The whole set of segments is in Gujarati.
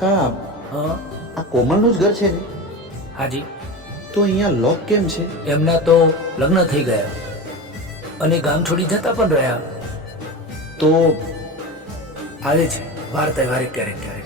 કાકા હા આ કોમલનું જ ઘર છે ને? હાજી, તો અહીંયા લોક કેમ છે? એમના તો લગ્ન થઈ ગયા અને ગામ છોડી જતા પણ રહ્યા. તો આવે છે વાર તહેવારે ક્યારેક ક્યારેક.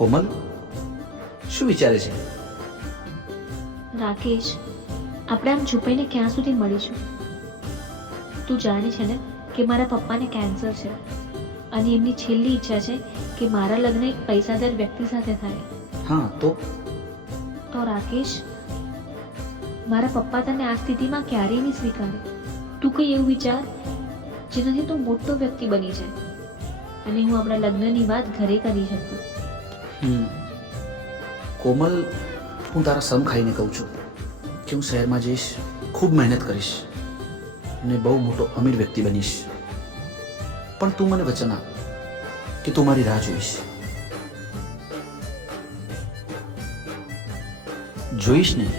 કોમલ શું વિચારે છે? રાકેશ, આપણે આમ છુપાઈને ક્યાં સુધી મળીશું? તું જાણે છે ને કે મારા પપ્પાને કેન્સર છે અને એમની છેલ્લી ઈચ્છા છે કે મારા લગ્ન એક પૈસાદાર વ્યક્તિ સાથે થાય. હા તો રાકેશ, મારા પપ્પા તને આ સ્થિતિમાં ક્યારેય નહીં સ્વીકારે. તું કંઈ એવું વિચાર જેનાથી તું મોટો વ્યક્તિ બની જાય અને હું આપણા લગ્નની વાત ઘરે કરી શકું. કોમલ, હું તારા સમ ખાઈને કહું છું કે હું શહેરમાં જઈશ, ખૂબ મહેનત કરીશ ને બહુ મોટો અમીર વ્યક્તિ બનીશ. પણ તું મને વચન આપ કે તું મારી રાહ જોઈશ. જોઈશ ને?